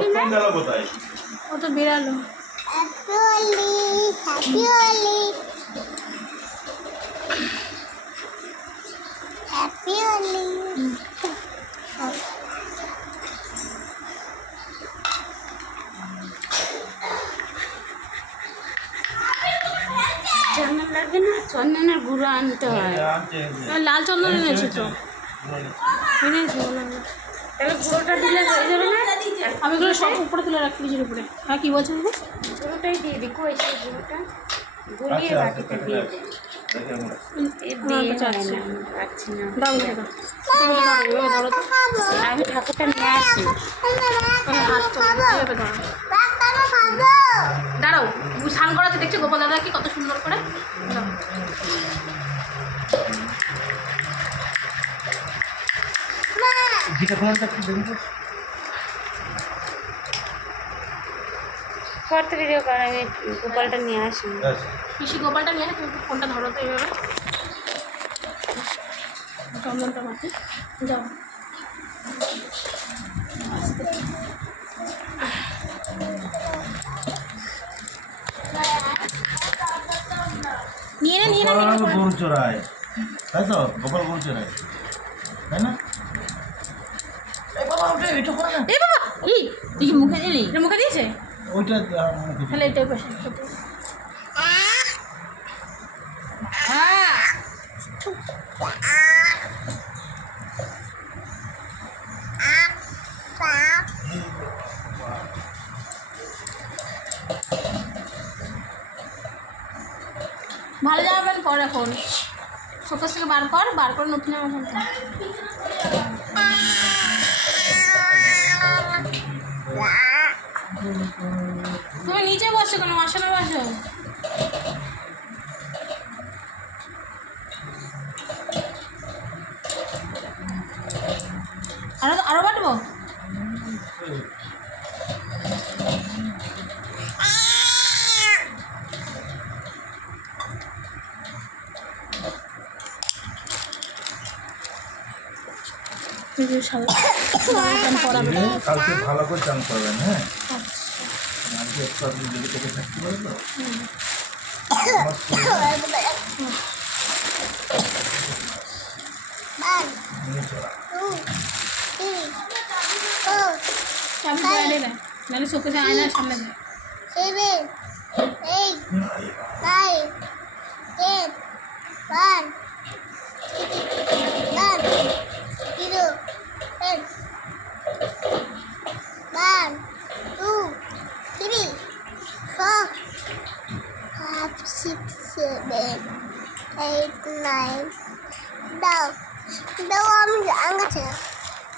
দেখি না ও তো বেরালো। Happy Holi, happy Holi, happy Holi. চন্দন লাগবে না? চন্দনের গুঁড়ো আনতে হয়। লাল চন্দন এনেছি তো, এনেছি বললাম না। তাহলে গুঁড়োটা দিলে হয়ে যাবে না? আমি এগুলো সব উপরে তুলে রাখি ফ্রিজের উপরে। হ্যাঁ কী বলছেন? গুঁড়োটাই দিয়ে দিই। কই সেই গুঁড়োটা গলিয়ে বাটিতে দিয়ে দিই। আমি ঠাকুরটা নিয়ে আসি। দাঁড়াও, স্নান করাতে দেখছো গোপাল দাদা কি কত সুন্দর করে। ভিডিও কর, আমি গোপালটা নিয়ে আসি। পিসি গোপালটা নিয়ে আসি, তুমি ফোনটা ধরো তো এইভাবে। চন্দনটা মাটি যাও নিয়ে না গরু চড়ায়, তাই তো? গোপাল গরু চড়ায়, তাই না? মুখে দিলি? মুখে দিয়েছে ওইটা তাহলে এটাই পাশে। হ্যাঁ ভালো জামা প্যান্ট পর, এখন শোকেস থেকে বার করে নতুন জামা প্যান্ট। তুমি নিচে বসো কেন? আসনে বসো। আরো বাটবো? কালকে ভালো করে চান করবেন। হ্যাঁ আজকে একটু আপনি যদি থেকে থাকতে পারেন তো নাহলে চোখে যায় আয়নার সামনে যায়। 7, 8, 9, 10, 1, 0, 10, 1, 2, 3, 4, 5, 6, 7, 8, 9. দাও আমি আঙ্গাছে